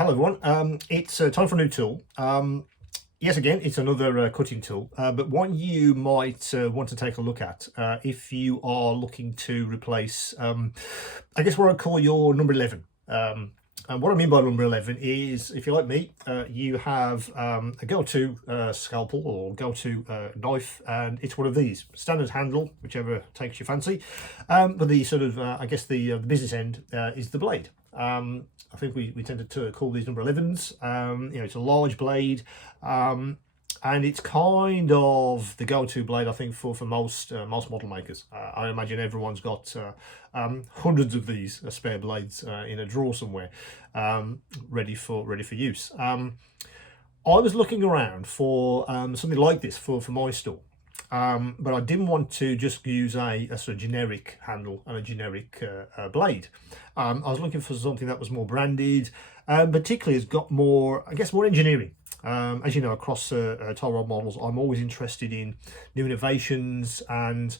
Hello everyone, it's time for a new tool. Yes, again, it's another cutting tool, but one you might want to take a look at if you are looking to replace, I guess what I'd call your number 11. And what I mean by number 11 is, if you're like me, you have a go-to scalpel or go-to knife, and it's one of these. Standard handle, whichever takes your fancy, but the sort of, I guess the business end is the blade. I think we tended to call these number 11s. You know, it's a large blade, and it's kind of the go-to blade, I think, for most model makers. I imagine everyone's got hundreds of these spare blades in a drawer somewhere, ready for use. I was looking around for something like this for my store. But I didn't want to just use a sort of generic handle and a generic blade. I was looking for something that was more branded, and particularly has got more, I guess, more engineering. As you know, across toll rod models, I'm always interested in new innovations and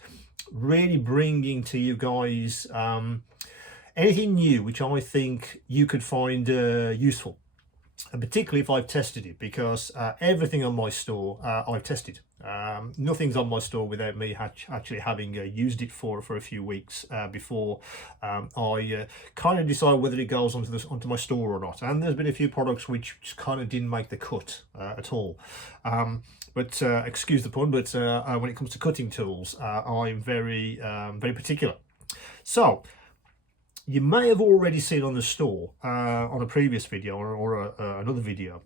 really bringing to you guys anything new which I think you could find useful. And particularly if I've tested it, because everything on my store I've tested. Nothing's on my store without me actually having used it for a few weeks before I kind of decide whether it goes onto my store or not. And there's been a few products which just kind of didn't make the cut at all. But excuse the pun, but when it comes to cutting tools, I'm very particular. So you may have already seen on the store on a previous video or another video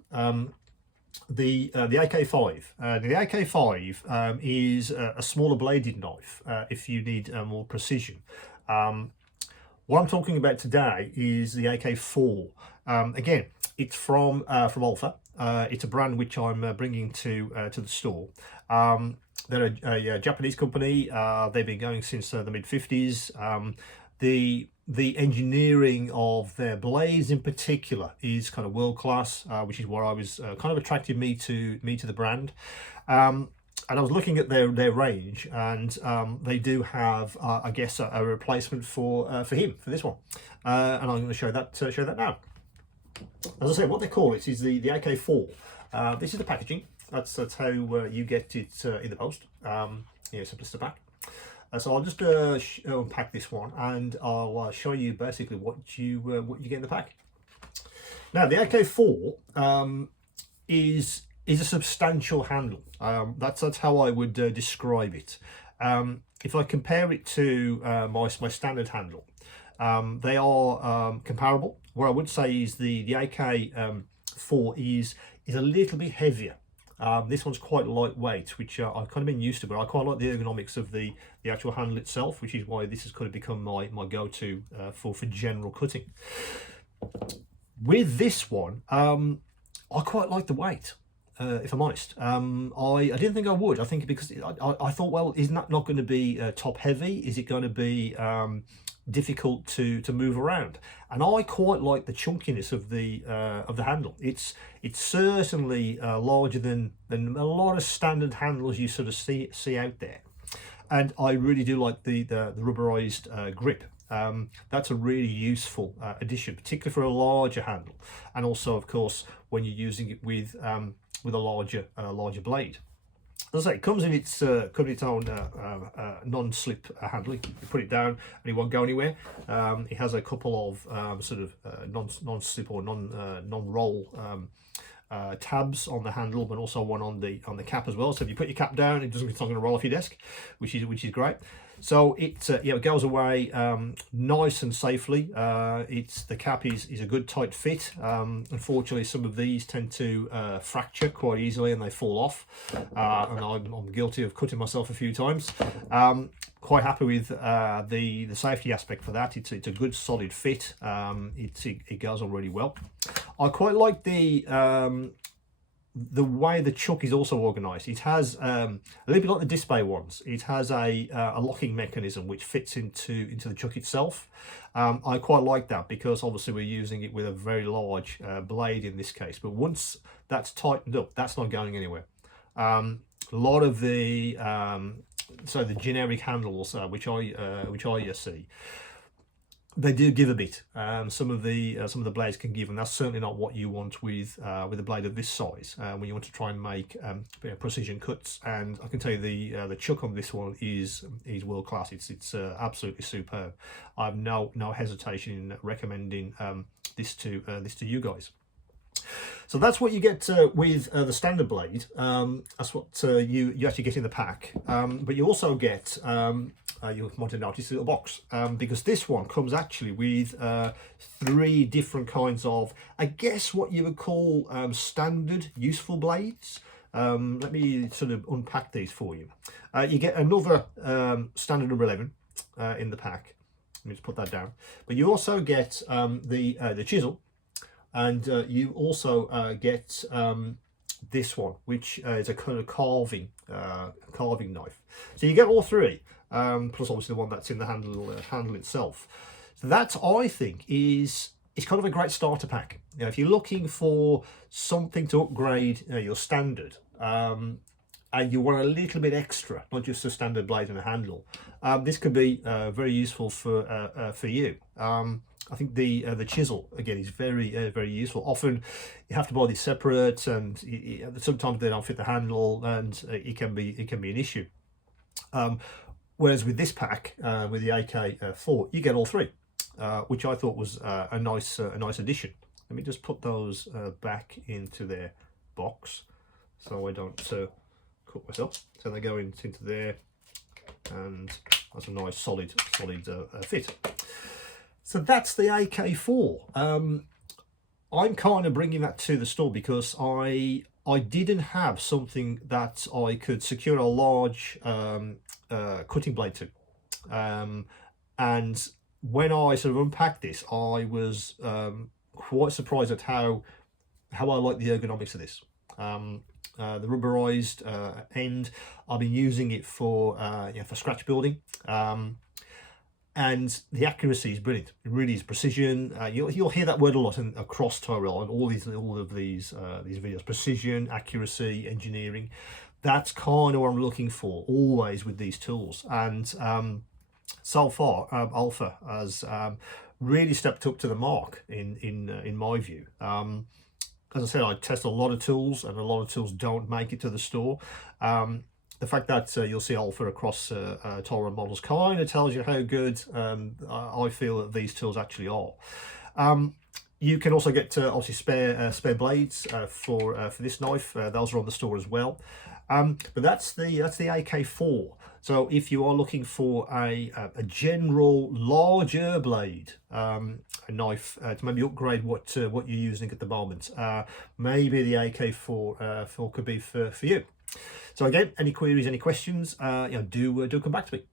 the AK5. The AK5 is a smaller bladed knife if you need more precision. What I'm talking about today is the AK4. Again, it's from Alpha. It's a brand which I'm bringing to the store. They're a Japanese company. They've been going since the mid-50s. The engineering of their blades in particular is kind of world class, which is what I was kind of attracted me to the brand. And I was looking at their range, and they do have, I guess, a replacement for this one, and I'm going to show that now. As I say, what they call it is the AK4. This is the packaging. That's how you get it in the post. It's a blister pack. So I'll just unpack this one, and I'll show you basically what you get in the pack. Now, the AK4 is a substantial handle. That's how I would describe it. If I compare it to my standard handle, they are comparable. What I would say is the AK4 is a little bit heavier. This one's quite lightweight, which I've kind of been used to, but I quite like the ergonomics of the actual handle itself, which is why this has kind of become my go-to for general cutting. With this one, I quite like the weight, if I'm honest. I didn't think I would. I think because I thought, well, isn't that not going to be top heavy? Is it going to be difficult to move around? And I quite like the chunkiness of the handle. It's certainly larger than a lot of standard handles you sort of see out there, and I really do like the rubberized grip. That's a really useful addition, particularly for a larger handle, and also, of course, when you're using it with a larger blade. As I say, it comes in its own non-slip handle. You put it down and it won't go anywhere. It has a couple of sort of non-slip or non-roll tabs on the handle, but also one on the cap as well. So if you put your cap down, it's not going to roll off your desk, which is great. So it goes away nice and safely. The cap is a good tight fit. Unfortunately, some of these tend to fracture quite easily and they fall off, and I'm guilty of cutting myself a few times. Quite happy with the safety aspect for that. It's a good solid fit. It goes on really well. I quite like the way the chuck is also organized. It has a little bit like the display ones. It has a locking mechanism which fits into the chuck itself. I quite like that because obviously we're using it with a very large blade in this case, but once that's tightened up, that's not going anywhere. A lot of the generic handles which I see, they do give a bit. Some of the blades can give, and that's certainly not what you want with a blade of this size when you want to try and make precision cuts. And I can tell you the chuck on this one is world class. It's absolutely superb. I have no hesitation in recommending this to you guys. So that's what you get with the standard blade. That's what you actually get in the pack. But you also get, you might have noticed, a little box, because this one comes actually with 3 different kinds of, I guess what you would call standard useful blades. Let me sort of unpack these for you. You get another standard number 11 in the pack. Let me just put that down. But you also get the chisel. And you also get this one, which is a kind of carving knife. So you get all 3, plus obviously the one that's in the handle itself. So that, I think, is kind of a great starter pack. You know, if you're looking for something to upgrade your standard, and you want a little bit extra, not just a standard blade and a handle, this could be very useful for you. I think the chisel again is very useful. Often you have to buy these separate, and sometimes they don't fit the handle, and it can be an issue. Whereas with this pack, with the AK4, you get all 3, which I thought was a nice addition. Let me just put those back into their box so I don't cut myself. So they go into there, and that's a nice solid fit. So that's the AK4. I'm kind of bringing that to the store because I didn't have something that I could secure a large cutting blade to. And when I sort of unpacked this, I was quite surprised at how I like the ergonomics of this. The rubberized end, I've been using it for scratch building. And the accuracy is brilliant. It really is precision. You'll hear that word a lot across Tyrell and all of these videos. Precision, accuracy, engineering. That's kind of what I'm looking for always with these tools. And so far, Alpha has really stepped up to the mark in my view. As I said, I test a lot of tools, and a lot of tools don't make it to the store. The fact that you'll see Alpha across Tyrell models kind of tells you how good I feel that these tools actually are. You can also get obviously spare blades for this knife. Those are on the store as well. But that's the AK4. So if you are looking for a general larger blade a knife to maybe upgrade what you're using at the moment, maybe the AK4 could be for you. So again, any queries, any questions, do come back to me.